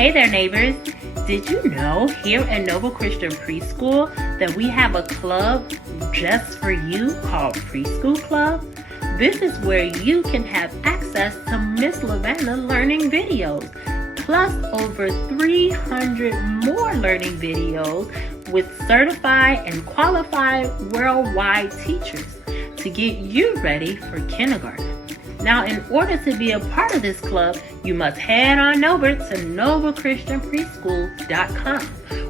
Hey there, neighbors. Did you know here at Noble Christian Preschool that we have a club just for you called Preschool Club? This is where you can have access to Miss Lavanna learning videos, plus over 300 more learning videos with certified and qualified worldwide teachers to get you ready for kindergarten. Now, in order to be a part of this club, you must head on over to noblechristianpreschool.com,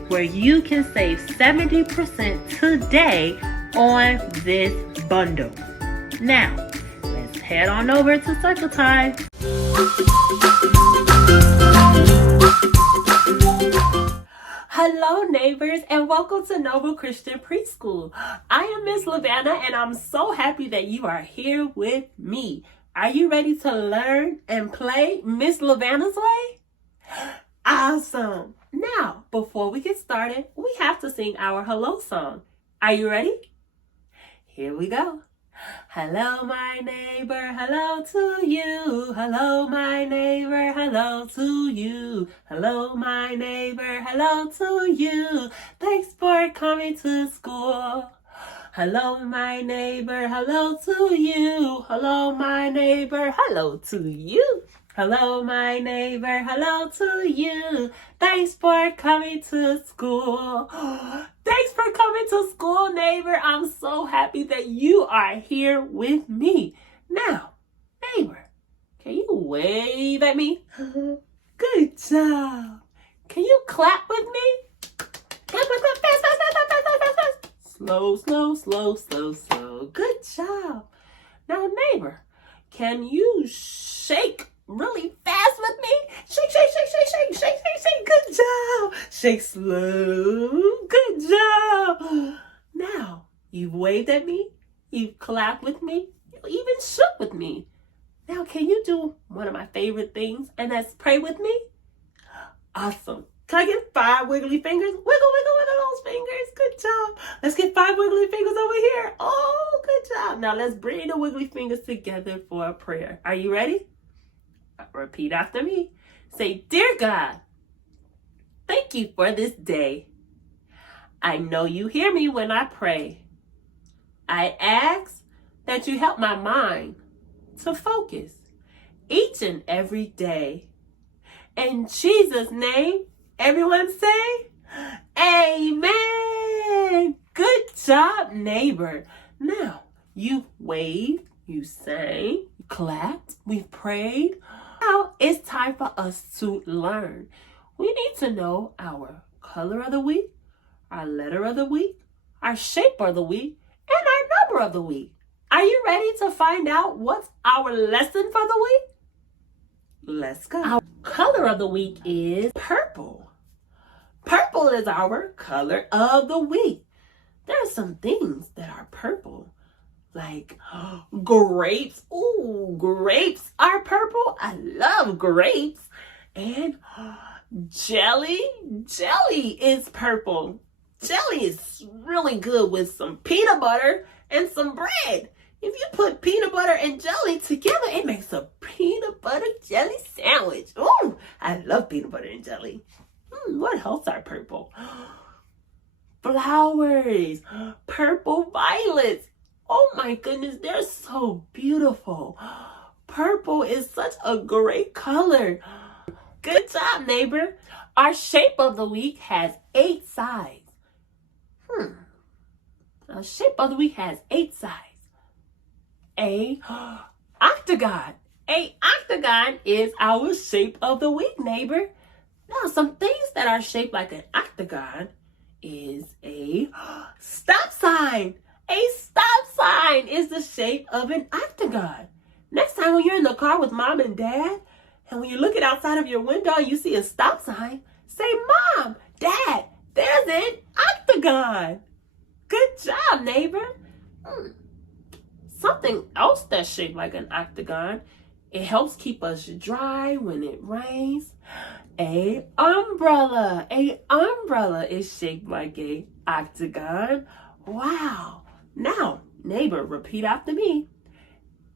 where you can save 70% today on this bundle. Now, let's head on over to circle time. Hello, neighbors, and welcome to Noble Christian Preschool. I am Miss Lavanna, and I'm so happy that you are here with me. Are you ready to learn and play Miss Lavanna's way? Awesome. Now, before we get started, we have to sing our hello song. Are you ready? Here we go. Hello, my neighbor, hello to you. Hello, my neighbor, hello to you. Hello, my neighbor, hello to you. Thanks for coming to school. Hello, my neighbor, hello to you. Hello, my neighbor, hello to you. Hello, my neighbor, hello to you. Thanks for coming to school. Thanks for coming to school, neighbor. I'm so happy that you are here with me. Now, neighbor, can you wave at me? Good job. Can you clap with me? Clap, clap, clap, fast, fast, fast, fast, fast, fast, fast. Slow, slow, slow, slow, slow. Good job. Now, neighbor, can you shake really fast with me? Shake, shake, shake, shake, shake, shake, shake, shake. Good job. Shake slow. Good job. Now, you've waved at me. You've clapped with me. You even shook with me. Now, can you do one of my favorite things, and that's pray with me? Awesome. Can I get 5 wiggly fingers? Wiggle, wiggle, wiggle those fingers. Good job. Let's get 5 wiggly fingers over here. Oh, good job. Now let's bring the wiggly fingers together for a prayer. Are you ready? Repeat after me. Say, Dear God, thank you for this day. I know you hear me when I pray. I ask that you help my mind to focus each and every day. In Jesus' name, everyone say, Amen. Good job, neighbor. Now, you waved, you sang, you clapped, we prayed. Now, it's time for us to learn. We need to know our color of the week, our letter of the week, our shape of the week, and our number of the week. Are you ready to find out what's our lesson for the week? Let's go. Our color of the week is purple. Purple is our color of the week. There are some things that are purple, like grapes. Ooh, grapes are purple. I love grapes. And jelly. Jelly is purple. Jelly is really good with some peanut butter and some bread. If you put peanut butter and jelly together, it makes a peanut butter jelly sandwich. Ooh, I love peanut butter and jelly. What else are purple? Flowers. Purple violets. Oh my goodness, they're so beautiful. Purple is such a great color. Good job, neighbor. Our shape of the week has 8 sides. Our shape of the week has 8 sides. A octagon. A octagon is our shape of the week, neighbor. Now, some things that are shaped like an octagon is a stop sign. A stop sign is the shape of an octagon. Next time when you're in the car with mom and dad, and when you're looking outside of your window and you see a stop sign, say, Mom, Dad, there's an octagon. Good job, neighbor. Something else that's shaped like an octagon, it helps keep us dry when it rains. A umbrella. A umbrella is shaped like a octagon. Wow. Now, neighbor, repeat after me.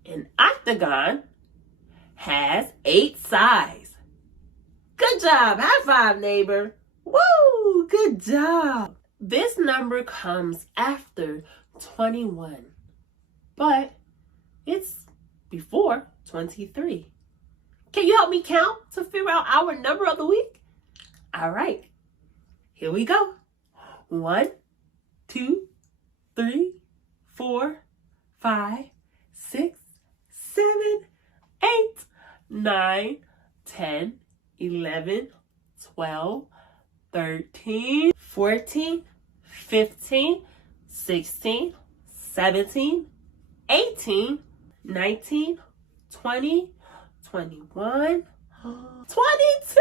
An octagon has 8 sides. Good job. High five, neighbor. Woo! Good job. This number comes after 21, but it's before 23. Can you help me count to figure out our number of the week? All right, here we go. 1, 2, 3, 4, 5, 6, 7, 8, 9, 10, 11, 12, 13, 14, 15, 16, 17, 18, 19, 20, 21, 22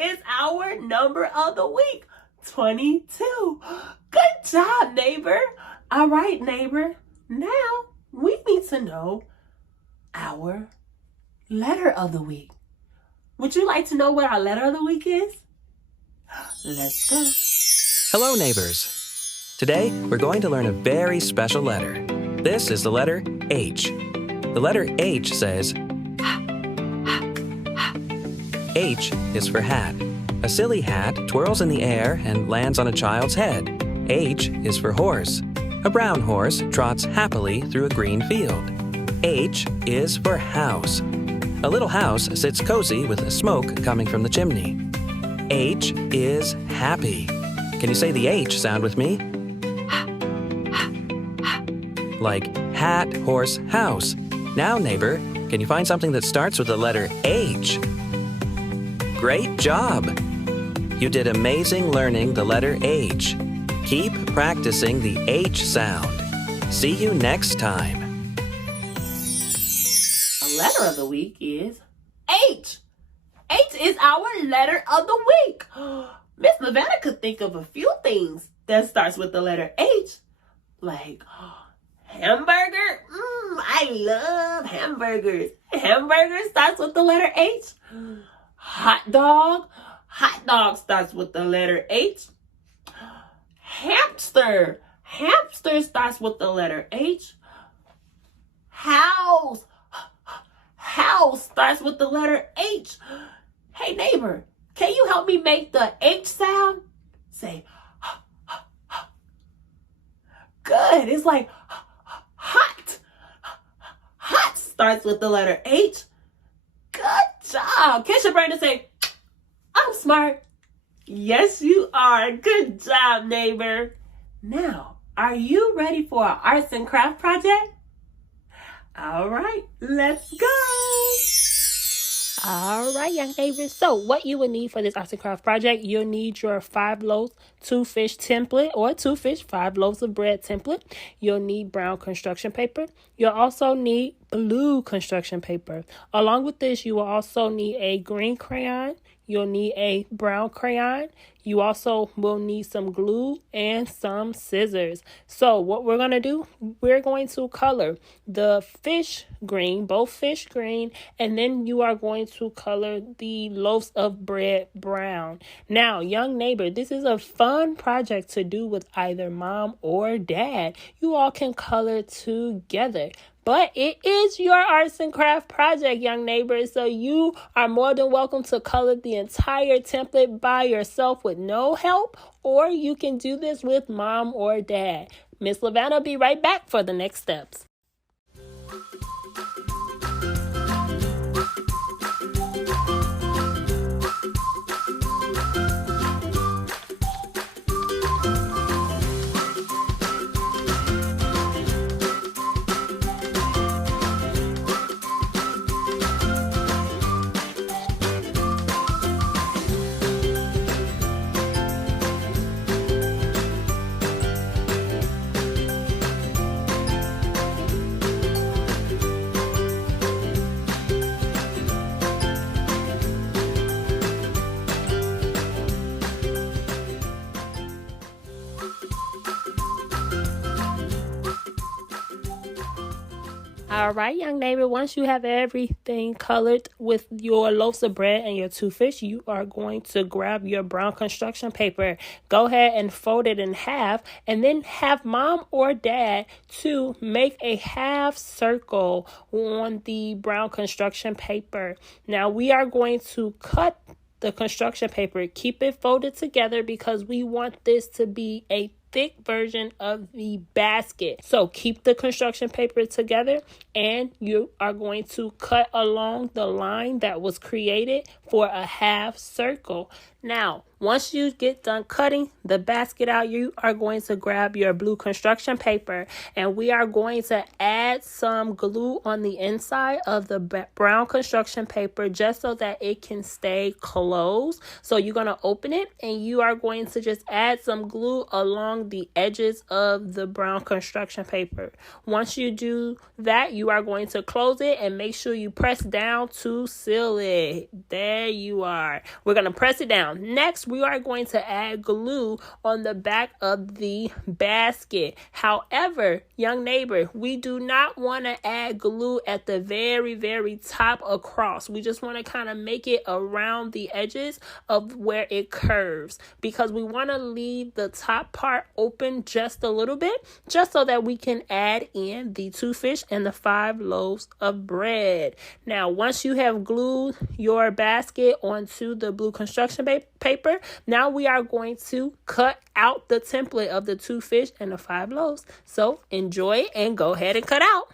is our number of the week. 22. Good job, neighbor. All right, neighbor. Now we need to know our letter of the week. Would you like to know what our letter of the week is? Let's go. Hello, neighbors. Today, we're going to learn a very special letter. This is the letter H. The letter H says, H is for hat. A silly hat twirls in the air and lands on a child's head. H is for horse. A brown horse trots happily through a green field. H is for house. A little house sits cozy with smoke coming from the chimney. H is happy. Can you say the H sound with me? Like hat, horse, house. Now, neighbor, can you find something that starts with the letter H? Great job! You did amazing learning the letter H. Keep practicing the H sound. See you next time. Our letter of the week is H. H is our letter of the week. Miss Lavana could think of a few things that starts with the letter H, like hamburger. I love hamburgers. Hamburger starts with the letter H. Hot dog. Hot dog starts with the letter H. Hamster. Hamster starts with the letter H. House. House starts with the letter H. Hey, neighbor, can you help me make the H sound? Say, good. It's like hot. Hot starts with the letter H. Good job. Kiss your brain and say, I'm smart. Yes, you are. Good job, neighbor. Now, are you ready for our arts and craft project? All right, let's go. All right, young neighbors. So what you will need for this arts and craft project, you'll need your 5 loaves, 2 fish template, or 2 fish, 5 loaves of bread template. You'll need brown construction paper. You'll also need blue construction paper. Along with this, you will also need a green crayon. You'll need a brown crayon. You also will need some glue and some scissors. So what we're going to do, we're going to color the fish green, both fish green, and then you are going to color the loaves of bread brown. Now, young neighbor, this is a fun project to do with either mom or dad. You all can color together. But it is your arts and craft project, young neighbors, so you are more than welcome to color the entire template by yourself with no help, or you can do this with mom or dad. Miss Lavana will be right back for the next steps. All right, young neighbor, once you have everything colored with your loaves of bread and your 2 fish, you are going to grab your brown construction paper. Go ahead and fold it in half, and then have mom or dad to make a half circle on the brown construction paper. Now we are going to cut the construction paper. Keep it folded together because we want this to be a thick version of the basket. So keep the construction paper together, and you are going to cut along the line that was created for a half circle. Now, once you get done cutting the basket out, you are going to grab your blue construction paper, and we are going to add some glue on the inside of the brown construction paper just so that it can stay closed. So you're going to open it, and you are going to just add some glue along the edges of the brown construction paper. Once you do that, you are going to close it and make sure you press down to seal it. There you are. We're going to press it down. Next, we are going to add glue on the back of the basket. However, young neighbor, we do not want to add glue at the very, very top across. We just want to kind of make it around the edges of where it curves, because we want to leave the top part open just a little bit, just so that we can add in the 2 fish and the 5 loaves of bread. Now, once you have glued your basket onto the blue construction paper, now we are going to cut out the template of the 2 fish and the 5 loaves. So enjoy and go ahead and cut out.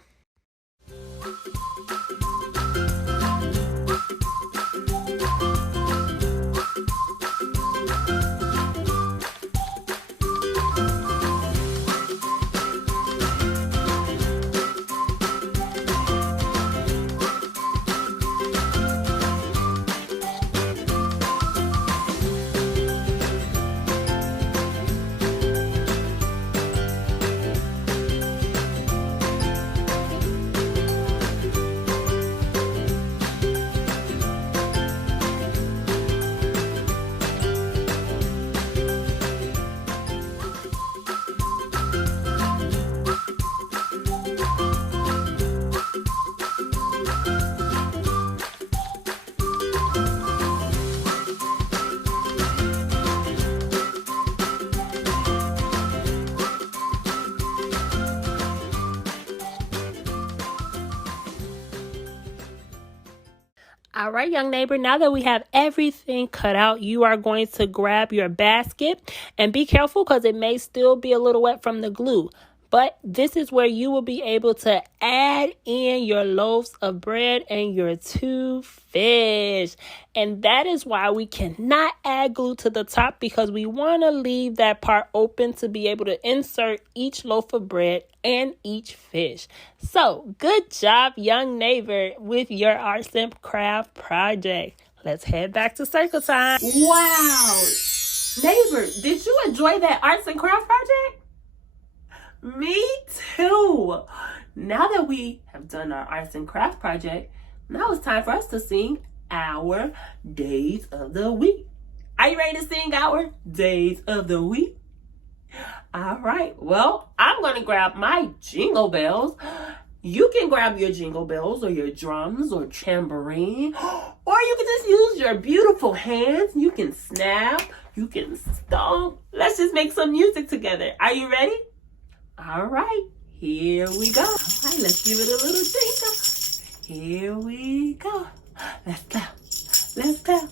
All right, young neighbor, now that we have everything cut out, you are going to grab your basket, and be careful because it may still be a little wet from the glue. But this is where you will be able to add in your loaves of bread and your 2 fish. And that is why we cannot add glue to the top, because we want to leave that part open to be able to insert each loaf of bread and each fish. So good job, young neighbor, with your arts and craft project. Let's head back to circle time. Wow. Neighbor, did you enjoy that arts and craft project? Me too. Now that we have done our arts and craft project, now it's time for us to sing our days of the week. Are you ready to sing our days of the week? All right. Well, I'm going to grab my jingle bells. You can grab your jingle bells or your drums or tambourine, or you can just use your beautiful hands. You can snap, you can stomp. Let's just make some music together. Are you ready? All right, here we go. All right, let's give it a little jingle. Here we go. Let's go. Let's go.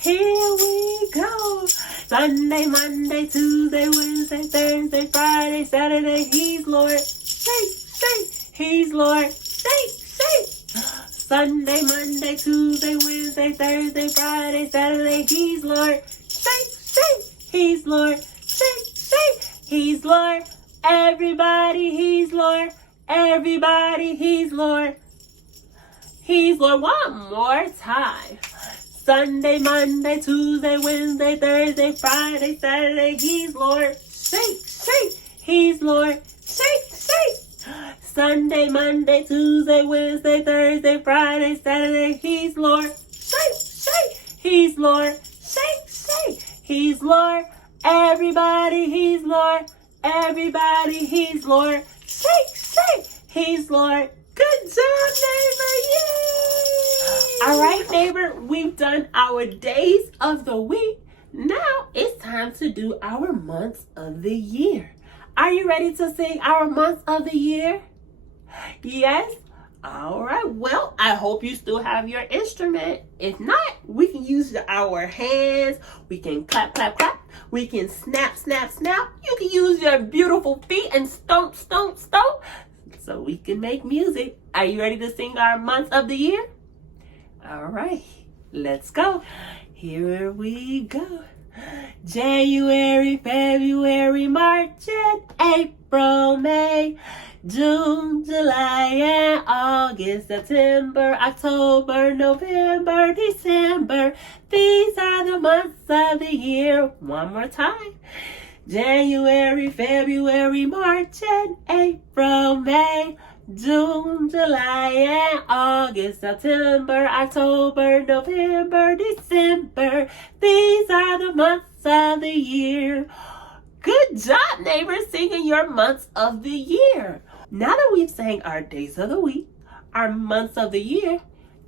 Here we go. Sunday, Monday, Tuesday, Wednesday, Thursday, Friday, Saturday. He's Lord. Say. He's Lord. Say. Sunday, Monday, Tuesday, Wednesday, Thursday, Friday, Saturday. He's Lord. Say. He's Lord. Say. He's Lord. Everybody, He's Lord. Everybody, He's Lord. He's Lord. One more time. Sunday, Monday, Tuesday, Wednesday, Thursday, Friday, Saturday. He's Lord. Say. He's Lord. Say. Sunday, Monday, Tuesday, Wednesday, Thursday, Friday, Saturday. He's Lord. Say. He's Lord. Say. He's Lord. Everybody, He's Lord. Everybody, He's Lord. Say. He's Lord. Good job, neighbor. Yay! All right, neighbor, we've done our days of the week. Now it's time to do our months of the year. Are you ready to sing our months of the year? Yes? All right, well, I hope you still have your instrument. If not, we can use our hands. We can clap, clap, clap. We can snap, snap, snap. You can use your beautiful feet and stomp, stomp, stomp. So we can make music. Are you ready to sing our months of the year? All right, let's go. Here we go. January, February, March, and April, May, June, July, and August, September, October, November, December. These are the months of the year. One more time. January, February, March, and April, May, June, July, and August, September, October, November, December. These are the months of the year. Good job, neighbors, singing your months of the year. Now that we've sang our days of the week, our months of the year,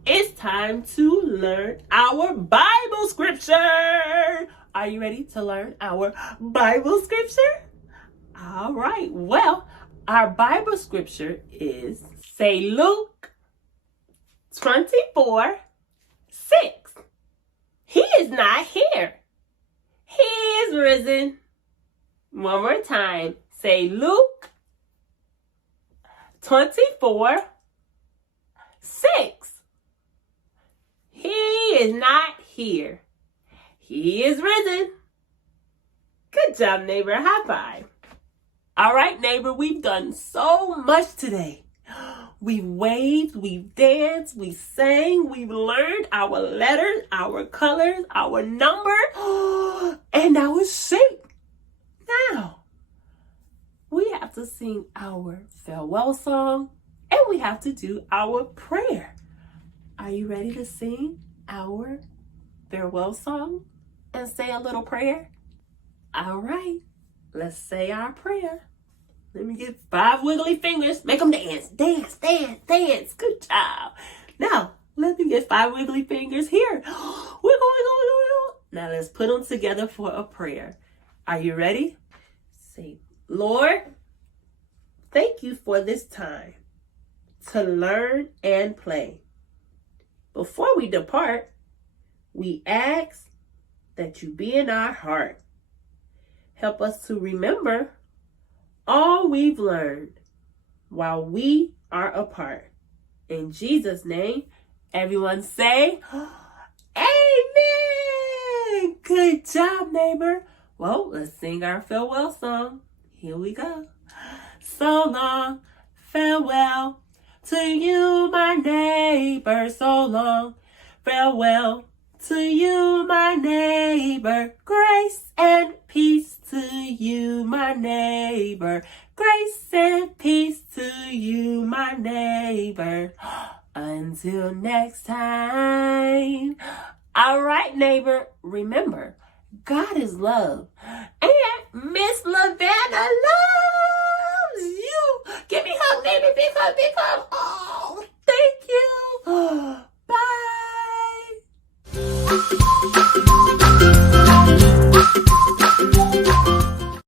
it's time to learn our Bible scripture. Are you ready to learn our Bible scripture? All right, well, our Bible scripture is, say, Luke 24:6. He is not here. He is risen. One more time. Say Luke 24:6. He is not here. He is risen. Good job, neighbor. High five. All right, neighbor, we've done so much today. We've waved, we've danced, we sang, we've learned our letters, our colors, our numbers, and our shape. Now, we have to sing our farewell song, and we have to do our prayer. Are you ready to sing our farewell song and say a little prayer? All right, let's say our prayer. Let me get 5 wiggly fingers. Make them dance, dance, dance, dance. Good job. Now, let me get 5 wiggly fingers here. Wiggle, wiggle, wiggle, wiggle. Now, let's put them together for a prayer. Are you ready? Say, Lord, thank you for this time to learn and play. Before we depart, we ask that you be in our heart. Help us to remember all we've learned while we are apart. In Jesus' name, everyone say, Amen! Good job, neighbor. Well, let's sing our farewell song. Here we go. So long, farewell to you, my neighbor. So long, farewell to you, my neighbor. Grace and peace to you, my neighbor. Grace and peace to you, my neighbor. Until next time. All right, neighbor. Remember, God is love. And Miss Lavana loves you. Give me a hug, baby. Big hug, big hug. Oh.